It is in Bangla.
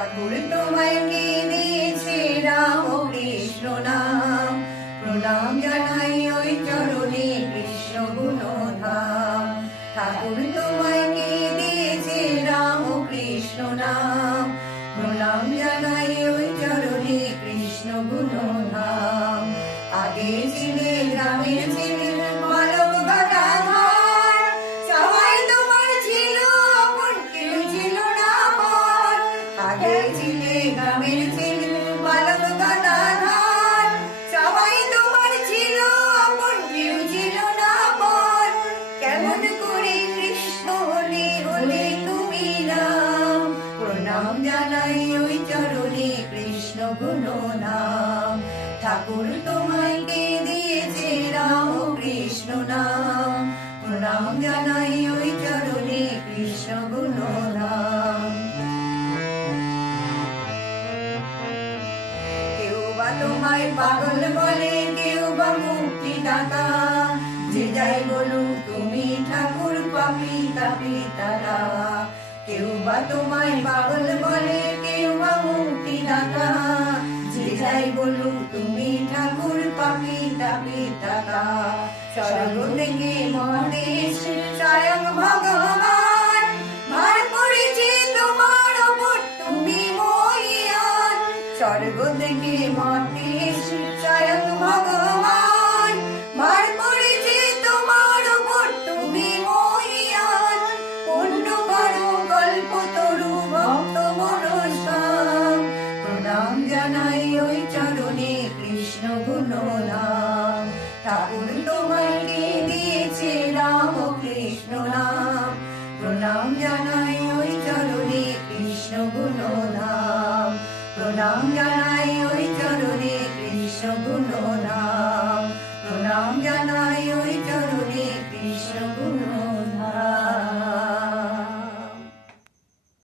ঠাকুর তোমায় কে দিয়েছে রাম ও কৃষ্ণ নাম, প্রণাম জানাই ওই চরণে কৃষ্ণ গুণধাম। ঠাকুর তোমায় কে দিয়েছে রাম ও কৃষ্ণ নাম, প্রণাম জানাই ওই চরণে কৃষ্ণ গুণধাম। আগে ছিলে গ্রামের ছেলে মানব গদাধর, সবাই তোমার ছিল আপন, কেউ ছিল না পর। আগে ছিলে গ্রামের ছেলে মানব গদাধর, সবাই তোমার ছিল আপন, কেউ ছিল না পর। কেমন করে কৃষ্ণ হলে হলে তুমি রাম, প্রণাম জানাই ওই চরণে কৃষ্ণ গুণনাম। ঠাকুর তোমায় কে দিয়েছে রাম ও কৃষ্ণ নাম, প্রণাম জানাই ওই চরণে কৃষ্ণ গুণনাম। কেউ বা তোমায় পাগল বলে, কেউ বা মুক্তিদাতা, যে যাই বলুক তুমি ঠাকুর পাপী তাপী তারা। কেউ বা তোমায় পাগল বলে, কেউ বা মুক্তিদাতা, যে যাই বলুক তুমি ঠাকুর পাপী তাপী তারা। স্বর্গ থেকে মহেশ স্বয়ং ভগবান, ভার করেছে তোমার ওপর তুমি মহিয়ান। স্বর্গ থেকে মহেশ স্বয়ং ভগবান, ভার করেছে তোমার ওপর তুমি মহিয়ান। পূর্ণ করো গল্প তরু ভক্ত মনস্কাম, প্রণাম জানাই ওই চরণে কৃষ্ণ গুণনাম। ঠাকুর তোমায় কে দিয়েছে রাম ও কৃষ্ণ নাম, প্রণাম জানাই ওই চরণে কৃষ্ণ গুণনাম। প্রণাম জানাই ওই চরণে কৃষ্ণ গুণনাম।